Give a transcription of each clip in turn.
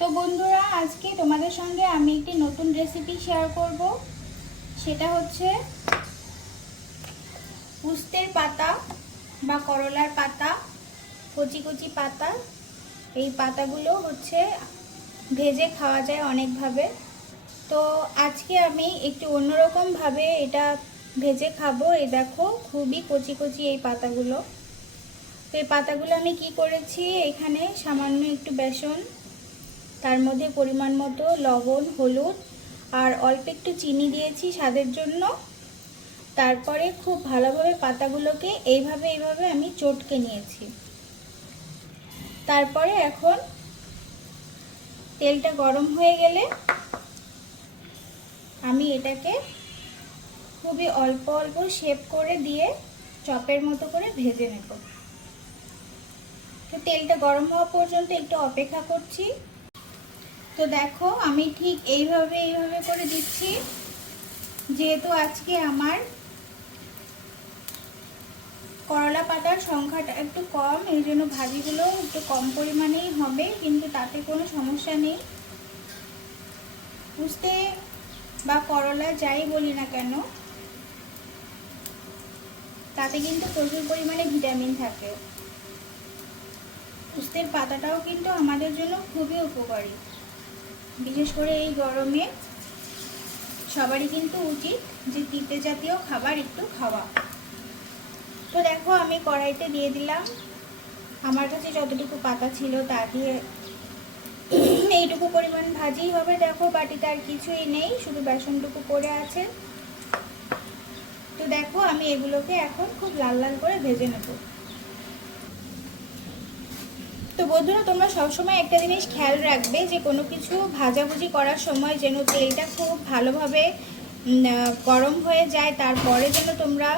তো বন্ধুরা, আজকে তোমাদের সঙ্গে আমি একটি নতুন রেসিপি শেয়ার করব। সেটা হচ্ছে উস্তের পাতা বা করলার পাতা, কচি কচি পাতা। এই পাতাগুলো হচ্ছে ভেজে খাওয়া যায় অনেকভাবে। তো আজকে আমি একটু অন্যরকমভাবে এটা ভেজে খাবো। এই দেখো, খুবই কচি কচি এই পাতাগুলো। তো এই পাতাগুলো আমি কি করেছি, এখানে সামান্য একটু বেসন, তার মধ্যে পরিমাণ মতো লবণ, হলুদ আর অল্প একটু চিনি দিয়েছি স্বাদের জন্য। তারপরে খুব ভালোভাবে পাতাগুলোকে এইভাবে আমি চটকে নিয়েছি। তারপরে এখন তেলটা গরম হয়ে গেলে আমি এটাকে খুবই অল্প অল্প শেপ করে দিয়ে চপের মতো করে ভেজে নেব। তো তেলটা গরম হওয়া পর্যন্ত একটু অপেক্ষা করছি। তো দেখো, আমি ঠিক এইভাবে করে দিচ্ছি। যেহেতু আজকে আমার করলা পাতার সংখ্যাটা একটু কম, এই জন্য ভাজিগুলো একটু কম পরিমাণেই হবে, কিন্তু তাতে কোনো সমস্যা নেই। উস্তে বা করলা যাই বলি না কেন, তাতে কিন্তু প্রচুর পরিমাণে ভিটামিন থাকে। উস্তের পাতাটাও কিন্তু আমাদের জন্য খুবই উপকারী। বিশেষ করে এই গরমে সবারই কিন্তু উচিত যে তিতে জাতীয় খাবার একটু খাওয়া। তো দেখো, আমি কড়াইতে দিয়ে দিলাম আমার কাছে যতটুকু পাতা ছিল তা দিয়ে। এইটুকু পরিমাণ ভাজিই হবে। দেখো, বাটিতে আর কিছুই নেই, শুধু বেসনটুকু পড়ে আছে। তো দেখো, আমি এগুলোকে এখন খুব লাল লাল করে ভেজে নেব। তো বন্ধুরা, তোমরা সবসময় একটা জিনিস খেয়াল রাখবে যে কোনো কিছু ভাজাভুজি করার সময় যেন তেলটা খুব ভালোভাবে গরম হয়ে যায়। তারপরে যেন তোমরা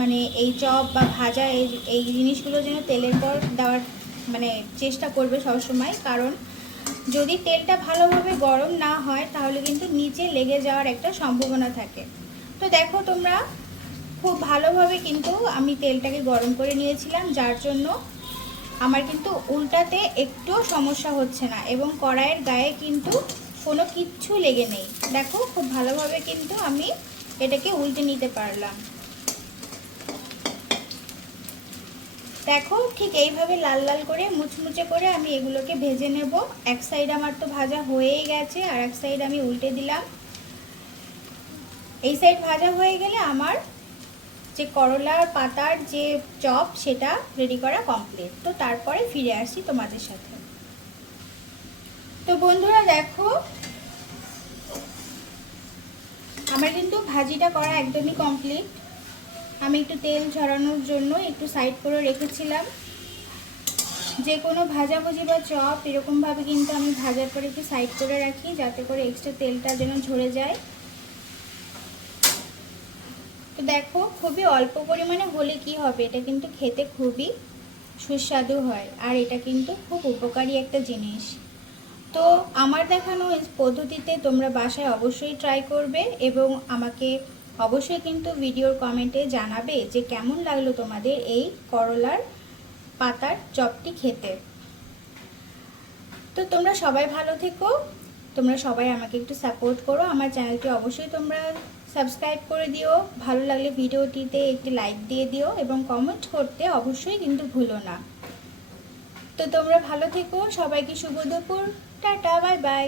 মানে এই চপ বা ভাজা এই জিনিসগুলো যেন তেলের পর দেওয়ার চেষ্টা করবে সবসময়। কারণ যদি তেলটা ভালোভাবে গরম না হয় তাহলে কিন্তু নিচে লেগে যাওয়ার একটা সম্ভাবনা থাকে। তো দেখো, তোমরা খুব ভালোভাবে কিন্তু আমি তেলটাকে গরম করে নিয়েছিলাম, যার জন্য আমার কিন্তু উল্টাতে একটুও সমস্যা হচ্ছে না এবং কড়াইয়ের গায়ে কিন্তু কোনো কিচ্ছু লেগে নেই। দেখো, খুব ভালোভাবে কিন্তু আমি এটাকে উল্টে নিতে পারলাম। দেখো, ঠিক এইভাবে লাল লাল করে মুচমুচে করে আমি এগুলোকে ভেজে নেব। এক সাইড আমার তো ভাজা হয়েই গেছে, আর এক সাইড আমি উল্টে দিলাম। এই সাইড ভাজা হয়ে গেলে আমার যে করলার পাতার যে চপ সেটা রেডি করা কমপ্লিট। তো তারপরে ফিরে আসি তোমাদের সাথে। তো বন্ধুরা দেখো, আমার কিন্তু ভাজিটা করা একদমই কমপ্লিট। আমি একটু তেল ঝরানোর জন্য একটু সাইড করে রেখেছিলাম। যে কোনো ভাজাভুজি বা চপ এরকমভাবে কিন্তু আমি ভাজার পরে একটু সাইড করে রাখি, যাতে করে এক্সট্রা তেলটা যেন ঝরে যায়। তো দেখো, খুবই অল্প পরিমাণে হলে কি হবে, এটা কিন্তু খেতে খুবই সুস্বাদু হয়, আর এটা কিন্তু খুব উপকারী একটা জিনিস। তো আমার দেখানো পদ্ধতিতে তোমরা বাসায় অবশ্যই ট্রাই করবে এবং আমাকে অবশ্যই কিন্তু ভিডিওর কমেন্টে জানাবে যে কেমন লাগলো তোমাদের এই করলার পাতার চপটি খেতে। তো তোমরা সবাই ভালো থেকো, তোমরা সবাই আমাকে একটু সাপোর্ট করো। আমার চ্যানেলটি অবশ্যই তোমরা সাবস্ক্রাইব করে দিও, ভালো লাগলে ভিডিওটিতে একটি লাইক দিয়ে দিও এবং কমেন্ট করতে অবশ্যই কিন্তু ভুলো না। তো তোমরা ভালো থেকো, সবাইকে শুভ দুপুর, টাটা, বাই বাই।